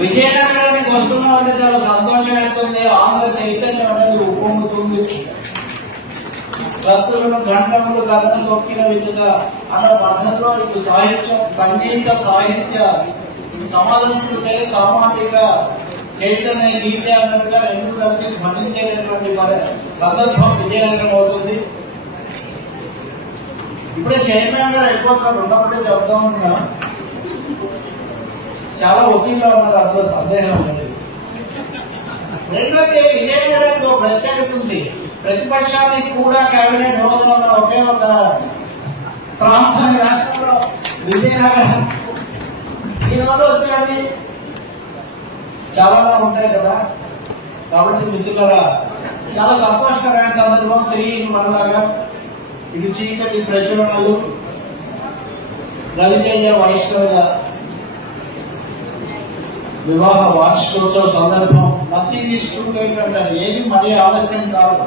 విజయనగరానికి వస్తున్నాం అంటే చాలా సంతోషం అవుతుంది. ఆంధ్ర చైతన్యం అనేది ఉప్పొంగుతుంది. భక్తులను గంటములు కథను తొక్కిన విధంగా అన్న పద్ధతిలో ఇప్పుడు సాహిత్యం, సంగీత సాహిత్య సమాజంలో సామాజిక చైతన్య గీత అన్నట్టుగా రెండు కలిసి ధ్వనించేటటువంటి సందర్భం విజయనగరం అవుతుంది. ఇప్పుడే చైర్మన్ గారు అయిపోతున్నారు, ఉన్నప్పుడే చెప్తా ఉన్నా చాలా ఒత్తిడిలో ఉన్నారు, అందులో సందేహం లేదు. రెండోది విజయనగరానికి ఒక ప్రత్యేకత ఉంది. ప్రతిపక్షానికి కూడా కేబినెట్ హోదా ఉన్న ఒకే ఒక ప్రాంతాన్ని రాష్ట్రంలో విజయనగరం. దీనివల్ల వచ్చేది చాలా ఉంటాయి కదా. కాబట్టి మిత్రులారా చాలా సంతోషకరమైన సందర్భం. తిరిగి మనలాగా ఇటు చీకటి ప్రచురణలు, రవితేజ వైష్ణవ వివాహ వార్షికోత్సవ సందర్భం. నథింగ్ ఈజ్ టూ లేట్ అంటారు, ఏది మరీ ఆలస్యం కాదు.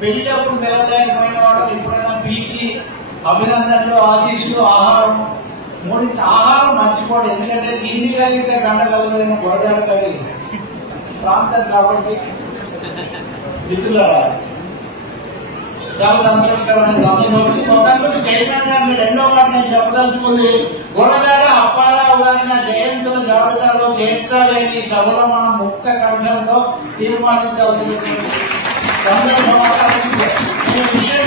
పెళ్లిటప్పుడు పిలవలేకపోయిన వాళ్ళు ఎప్పుడైనా పిలిచి అభినందనలు, ఆశీస్సులు, ఆహారం, మూడింటి ఆహారం మర్చిపోవడం. ఎందుకంటే తిండి కలిగితే గంట కలగదని గొడవ కలిగి ప్రాంతం కాబట్టి మిత్రులారా చాలా సంతోషకరమైన సందర్భం. మొత్తానికి చైర్మన్ గారు మీరు రెండో మాట నేను చెప్పదలుచుకుంది, గురజాడ అప్పారావు గారి జయంతుల జాబితాలో చేర్చాలని సభలో మనం ముక్త కంఠంతో తీర్మానించాల్సినటువంటి సందర్భం. నేను విషయం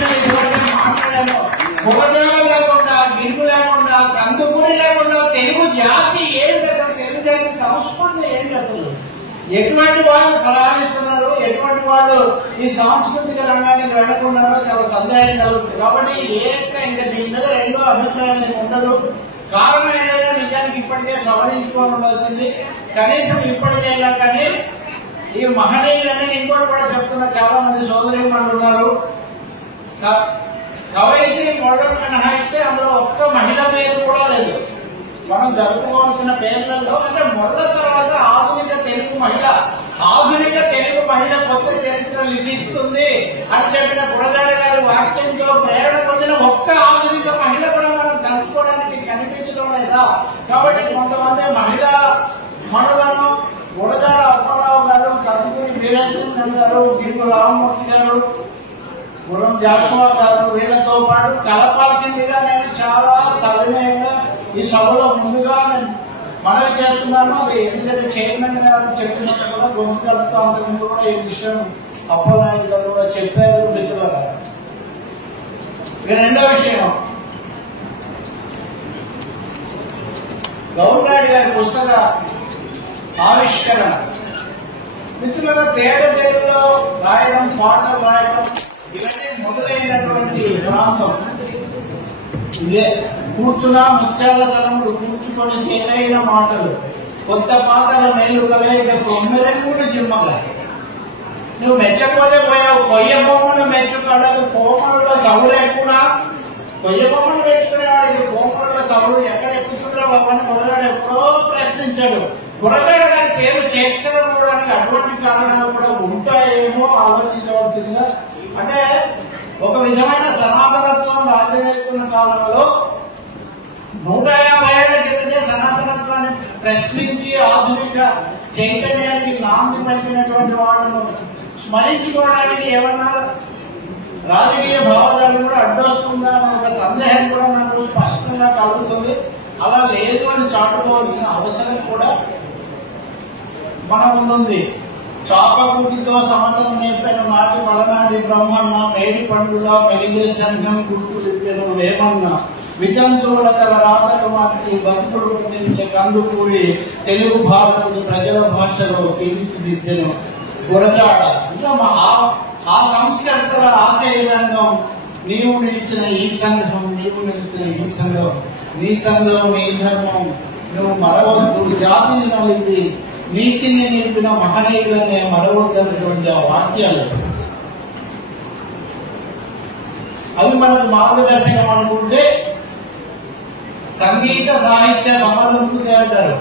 మాట్లాడాను. గురజాడ లేకుండా, గిడుగు లేకుండా, కందుకూరి లేకుండా తెలుగు జాతి ఏంటి అసలు? తెలుగు జాతి సంస్కరణ ఏంటి అసలు? ఎటువంటి వాళ్ళు సలహాలు ఇస్తున్నారు, ఎటువంటి వాళ్ళు ఈ సాంస్కృతిక రంగానికి వెళ్లకున్నారో చాలా సందేహం కలుగుతుంది. కాబట్టి ఇంకా దీని మీద రెండో అభిప్రాయం ఉండదు. కారణం ఏదైనా నిజానికి ఇప్పటికే సవరించుకొని ఉండాల్సింది. కనీసం ఇప్పటికైనా కానీ ఈ మహనీయులని ఇంకోటి కూడా చెప్తున్నా, చాలా మంది సోదరీమణులు ఉన్నారు. కవయిత్రి మొదలు మినహాయిస్తే అందులో ఒక్క మహిళ పేరు కూడా లేదు. మనం జరుపుకోవాల్సిన పేర్లలో అంటే మొదల తర్వాత ఆధునిక తెలుగు మహిళ, ఆధునిక తెలుగు మహిళ కొత్త చరిత్ర లిఖిస్తుంది అని చెప్పిన గురజాడ గారి వాక్యంతో ప్రేరణ పొందిన ఒక్క ఆధునిక మహిళ కూడా మనం తలుచుకోవడానికి కనిపించడం లేదా? కాబట్టి కొంతమంది మహిళా మనులను గురజాడ అప్పారావు గారు, కందుకూరి వీరేశం గారు, గిడుగు రామమూర్తి గారు, గురం జాషువా గారు, వీళ్లతో పాటు కలపాల్సిందిగా నేను చాలా సవినయంగా ఈ సభలో ముందుగా నేను మనవి చేస్తున్నాను. అది ఎందుకంటే చైర్మన్ గారు చెప్పినట్టు కూడా గొంతు కలుపుతూ అంతకుముందు కూడా ఈ విషయం అప్పలనాయుడు గారు కూడా చెప్పారు. మిత్రులారా ఇక రెండో విషయం, గౌరనాయుడు గారి పుస్తక ఆవిష్కరణ. మిత్రులారా తేడా తెలుగులో రాయడం, పాటలు రాయడం ఇవన్నీ మొదలైనటువంటి ప్రాంతం ఇదే. కూర్చున్నా ముత్యాల తలములు కూర్చుకొని తేలైన మాటలు, కొత్త పాతల మేలు కలయిక కొమ్మెరెక్కుడు జిమ్మల. నువ్వు మెచ్చకపోతే పోయావు. కొయ్య బొమ్మలు మెచ్చుకోవడానికి కోమలుగా సభలు ఎక్కువడా? కొయ్య బొమ్మలు మెచ్చుకునేవాడికి కోమలుగా సభలు ఎక్కడ ఎక్కుతుందో బాబు గురజాడ ఎప్పుడో ప్రశ్నించాడు. గురజాడ గారి పేరు చేర్చకపోవడానికి అటువంటి కారణాలు కూడా ఉంటాయేమో ఆలోచించవలసిందిగా. అంటే ఒక విధమైన సనాతనత్వం రాజ్యవేస్తున్న కాలంలో 150 ఏళ్ల కిందటే సనాతనత్వాన్ని ప్రశ్నించి ఆధునిక చైతన్యానికి నాంది పలికినటువంటి వాళ్ళను స్మరించుకోవడానికి ఏమన్నా రాజకీయ భావజాలం కూడా అడ్డొస్తుందన్న ఒక సందేహం కూడా నాకు స్పష్టంగా కలుగుతుంది. అలా లేదు అని చాటుకోవాల్సిన అవసరం కూడా మన ముందుంది. చాపకూటితో సమతలం నేర్పిన నాటి మలనాటి బ్రహ్మన్న, మేడి పండుగ మెలిగే సంఘం గుర్తులిప్పిన వేమన్న, వితంతువుల కల రాతకు మార్చి బతుకుడు పండించే కందుకూరి, తెలుగు భాషను ప్రజల భాషలో తీర్చిదిద్దెను గురజాడ. ఇంకా ఆ సంస్కర్తల ఆశయ రంగం, నీవు నిలిచిన ఈ సంఘం, నీవు నిలిచిన ఈ సంఘం, నీ సంఘం నీ ధర్మం, నువ్వు మరవద్దు, జాతిని నలిపి నీతిని నిలిపిన మహనీయులనే మరవద్దన్నటువంటి ఆ వాక్యాలు అవి మనకు మార్గదర్శకం అనుకుంటే సంగీత సాహిత్య సమాలంకృతి అంటారు.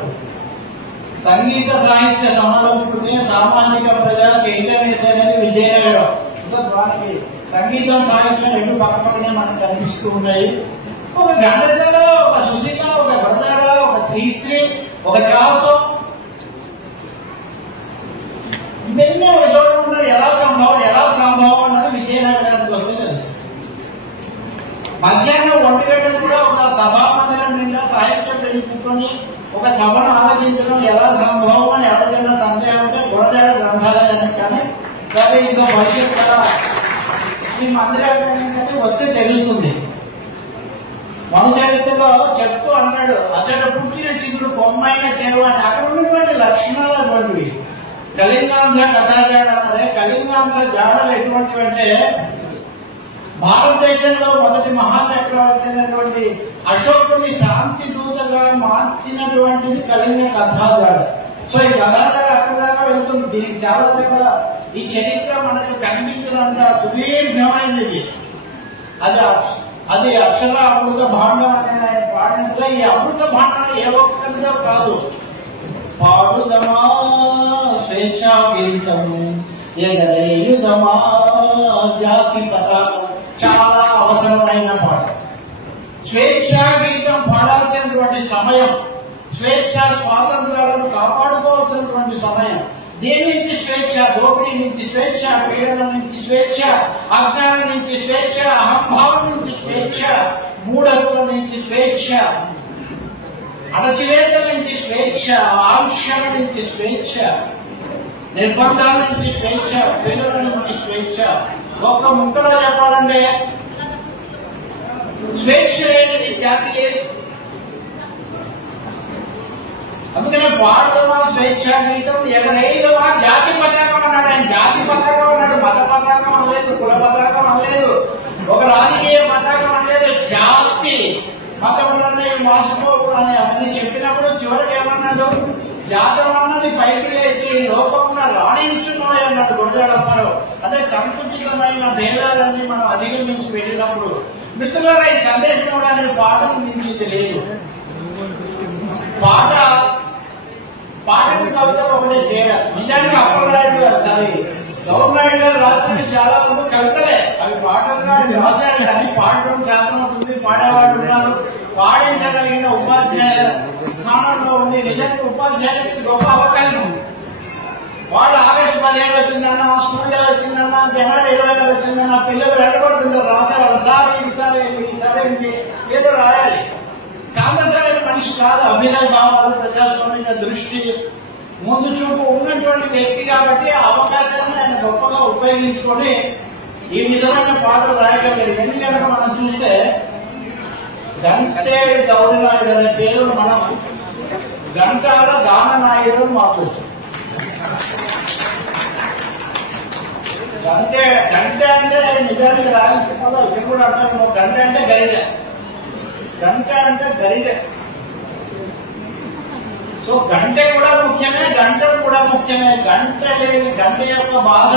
సంగీత సాహిత్య సమాలంకృతి సామాజిక ప్రజా చైతన్యత అనేది విజయనగరం. ఇంకా దానికి సంగీతం సాహిత్యం రెండు పక్కపక్కనే మనకు కనిపిస్తూ ఉన్నాయి. ఒక గంటలో ఒక సుశీల, ఒక గురజాడ, ఒక శ్రీశ్రీ, ఒక చాసం, అన్నది ఎలా సంభవం అన్నది విజయనగరానికి వస్తుంది. మధ్యాహ్నం 1 గంటలకు కూడా ఒక సభా మందిరం నిండా సాహిత్యం పెరుగుకొని ఒక సభను ఆలోచించడం ఎలా సంభవం అని ఎవరికైనా సందేహం ఉంటే గురజాడ గ్రంథాలయానికి కానీ లేదా ఇంకో భవిష్యత్తు ఈ మందిరానికి వస్తే తెలుస్తుంది. మన చరిత్రలో చెప్తూ అన్నాడు, అచ్చట పుట్టిన చిగురు కొమ్మైన చెరువు అని. అక్కడ ఉన్నటువంటి లక్షణాలు అటువంటివి. కళింగాంధ్ర కథాజాడ అన్నదే. కళింగాంధ్ర జాడలు ఎటువంటివి అంటే భారతదేశంలో మొదటి మహాచక్రవర్తి అయినటువంటి అశోకుని శాంతి దూతగా మార్చినటువంటిది కళింగ కథాజాడ. సో ఈ కథాజాడ అక్కడ దాకా వెళ్తుంది. దీనికి చాలా దగ్గర ఈ చరిత్ర మనకు కనిపించినంత సుదీర్ఘమైనది. అది అక్షర అమృత భాండం అనే ఆయన పాడినట్టుగా ఈ అమృత భాండం ఏ ఒక్కరిదో కాదు. పాడుదమా స్వేచ్ఛా గీతము, ఎగరేయుదమా జాతి పతాకం. చాలా అవసరమైన పాట. స్వేచ్ఛా గీతం పాడాల్సినటువంటి సమయం, స్వేచ్ఛ స్వాతంత్రాలను కాపాడుకోవాల్సినటువంటి సమయం. దేని నుంచి స్వేచ్ఛ? దోపిడీ నుంచి స్వేచ్ఛ, పీడనం నుంచి స్వేచ్ఛ, అజ్ఞానం నుంచి స్వేచ్ఛ, అహంభావం నుంచి స్వేచ్ఛ, మూఢత్వం నుంచి స్వేచ్ఛ, అణచివేతల నుంచి స్వేచ్ఛ, ఆంక్షల నుంచి స్వేచ్ఛ, నిర్బంధాల నుంచి స్వేచ్ఛ, పీడనం నుంచి స్వేచ్ఛ. ఒక్క ముక్కలో చెప్పాలంటే స్వేచ్ఛ లేని జాతి లేదు. అందుకనే పాడుదమా స్వేచ్ఛా గీతం, ఎగరేయుదమా జాతి పతాకం అన్నాడు. ఆయన జాతి పతాకం అన్నాడు, మత పతాకం అనలేదు, కుల పతాకం అనలేదు, ఒక రాజకీయ పతాకం అనలేదు. జాతి మతములనే మోసపోకూడని అవన్నీ చెప్పినప్పుడు చివరికి ఏమన్నాడు? జాతం అన్నది పైకి లేచి లోకంలో రాణించును అన్నాడు గురజాడప్పారావు. అంటే సంకుచితమైన భేదాలన్నీ మనం అధిగమించి వెళ్ళినప్పుడు మిత్రులారా ఈ సందేశం అనే పాఠం మించింది లేదు. పాటకు కవిత ఒకటే తేడా. నిజానికి అప్పలనాయుడు గారు గౌరవనాయుడు గారు రాసినవి చాలా మంది కవితలే. అవి పాటలుగా రాశాడు కానీ పాడడం చేతనవుతుంది, పాడేవాళ్ళు ఉన్నారు. పాడించగలిగిన ఉపాధ్యాయ స్థానంలో ఉండి నిజానికి ఉపాధ్యాయులకి గొప్ప అవకాశం ఉంది. వాళ్ళు ఆగస్టు 15 వచ్చిందన్నా, స్కూల్ డే వచ్చిందన్నా, జనవరి 20 వచ్చిందన్నా పిల్లలు వెళ్ళగొడుతుంటారు. రాసేవాళ్ళు సార్ ఈసారి ఏదో రాయాలి. చాందసరైన మనిషి కాదు. అభ్యుదయ భావాలు, ప్రజాస్వామిక దృష్టి, ముందు చూపు ఉన్నటువంటి వ్యక్తి కాబట్టి ఆ అవకాశాన్ని ఆయన గొప్పగా ఉపయోగించుకొని ఈ విధమైన పాటలు రాయగలిగారు. ఎందుకంటే మనం చూస్తే గంటేడు గౌరినాయుడు అనే పేరు మనం గంటాల గాననాయుడు అని మార్చవచ్చు. గంట అంటే నిజానికి రాయలసీమలో ఇక్కడ కూడా అంటారు గంట అంటే గరిట, గంట అంటే గరిట. సో గంట కూడా ముఖ్యమే, గంటలు కూడా ముఖ్యమే. గంట లేని గంట యొక్క బాధ,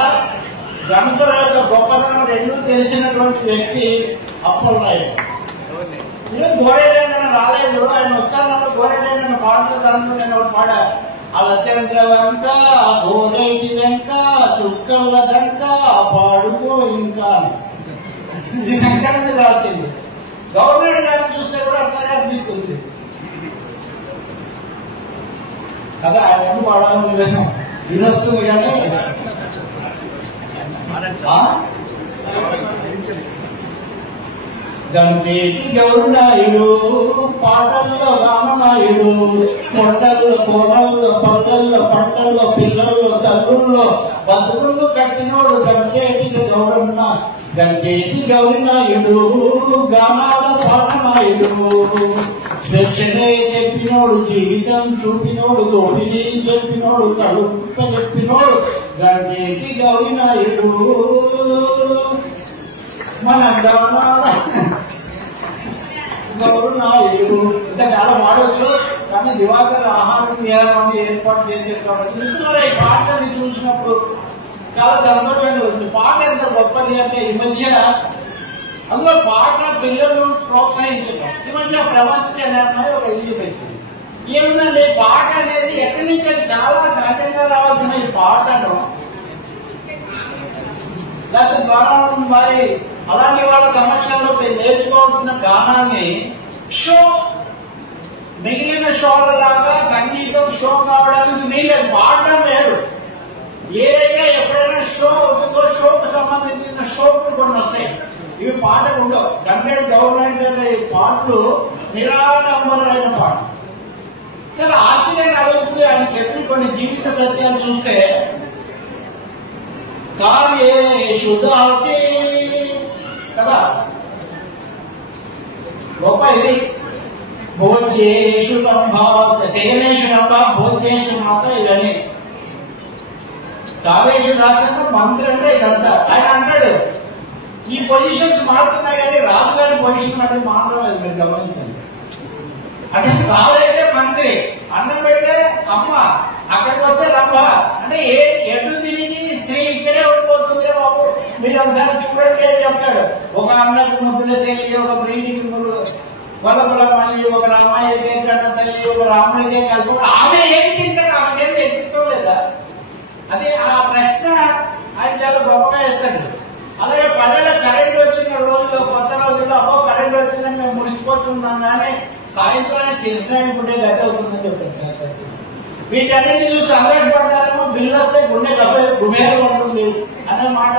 గంటల యొక్క గొప్పతనం రెండూ తెలిసినటువంటి వ్యక్తి అప్పలనాయుడు. నేను గోరెడైన రాలేదు, ఆయన ఉత్తరంలో గోరెడైన పాటలు దాంట్లో నేను ఒకటి పాడా. అలచంద్ర వెంక గోరేటి వెంక చుక్కల దంక పాడుకో ఇంకా ఇది వెంకట మీద రాసింది. గవర్నమెంట్ గారిని చూస్తే కూడా అట్లాగే అనిపిస్తుంది కదా. ఆయన ముందు పాడాలని లేదు, ఇది వస్తుంది కానీ గంటేటి గౌరనాయుడు పాటల్లో రామనాయుడు, కొండల్లో కోనల్లో పల్లెల్లో పంటల్లో పిల్లల్లో తల్లుల్లో బతుకుల్లో కట్టినోడు గంటేటి గౌరన్న. గంటేటి గౌరినాయుడు గానాల పాటనాయుడు, స్వేచ్ఛనే చెప్పినోడు, జీవితం చూపినోడు, దోపిడీ చెప్పినోడు, కడుప్ప చెప్పినోడు గంటేటి గౌరినాయుడు. మన గమనాల గౌరనాయుడు ఇంకా చాలా వాడవచ్చు, కానీ దివాకర్ ఆహారం విహారం ఏర్పాటు చేసేది కాబట్టి మిత్రులు ఈ పాటని చూసినప్పుడు చాలా సంతోషంగా ఉంది. పాట ఎంత గొప్పది అంటే ఈ మధ్య అందులో పాట పిల్లలు ప్రోత్సహించడం. ఈ మధ్య ప్రవస్తి అనే అమ్మాయి ఒక ఇల్లు పెట్టింది. ఏమిటంటే పాట అనేది ఎక్కడి నుంచి చాలా సహజంగా రావాల్సిన ఈ పాటను లేకపోతే గానం మరి అలాంటి వాళ్ళ సమక్షంలో నేర్చుకోవాల్సిన గానాన్ని షో మిగిలిన షోల లాగా సంగీతం షో కావడానికి వీలేదు. పాడడం వేరు, ఏదైతే ఎప్పుడైనా షో అవుతుందో షోకు సంబంధించిన షోకులు కొన్ని వస్తాయి. ఇవి పాటలు ఉండవు. కంటెంట్ గవర్నమెంట్ అనే పాటలు నిరాడంబరమైన పాటలు. చాలా ఆశ్చర్యం కలుగుతుంది. ఆయన చెప్పి కొన్ని జీవిత సత్యాలు చూస్తే కార్యేషు దాతి కదా గొప్ప ఇది. భోజ్యేషు లంభాస సేనేషు లంభ భోజ్యేషు మాత ఇవన్నీ కార్యేషు దాచంలో మంత్రి అంటే ఇదంతా. ఆయన అంటాడు ఈ పొజిషన్స్ మారుతున్నాయి కానీ రాజుగారి పొజిషన్ అంటే మారలేదు. మీరు గమనించండి. అంటే రాజు అయితే మంత్రి, అన్నం పెడితే అమ్మ, అక్కడికి వస్తే రంభ. అంటే ఎటు తిరిగి స్త్రీ ఇక్కడే ఉండిపోతుంది బాబు. మీరు ఒకసారి చూడండి అని చెప్తాడు. ఒక అన్నకు ముద్దుల చెల్లి, ఒక బ్రీడికి వదపుల మళ్ళీ, ఒక రామాయకే కన్న తల్లి, ఒక రాముడికే కలిపి ఆమె ఏమి తింటారు, ఆమెకేమి ఎత్తుతో లేదా? అదే ఆ ప్రశ్న ఆయన చాలా గొప్పగా వేస్తాడు. అలాగే పల్లెలో కరెంట్ వచ్చిన రోజుల్లో, కొత్త రోజుల్లో అబ్బో కరెంట్ వచ్చిందని మేము ముడిచిపోతున్నాం కానీ సాయంత్రానికి కృష్ణాయన పుట్టే గతి అవుతుందని చెప్పారు. వీటన్నిటిని చూసి సంతోషపడతారేమో, బిల్లు వస్తే గుండె గుబేరం ఉంటుంది అనే మాట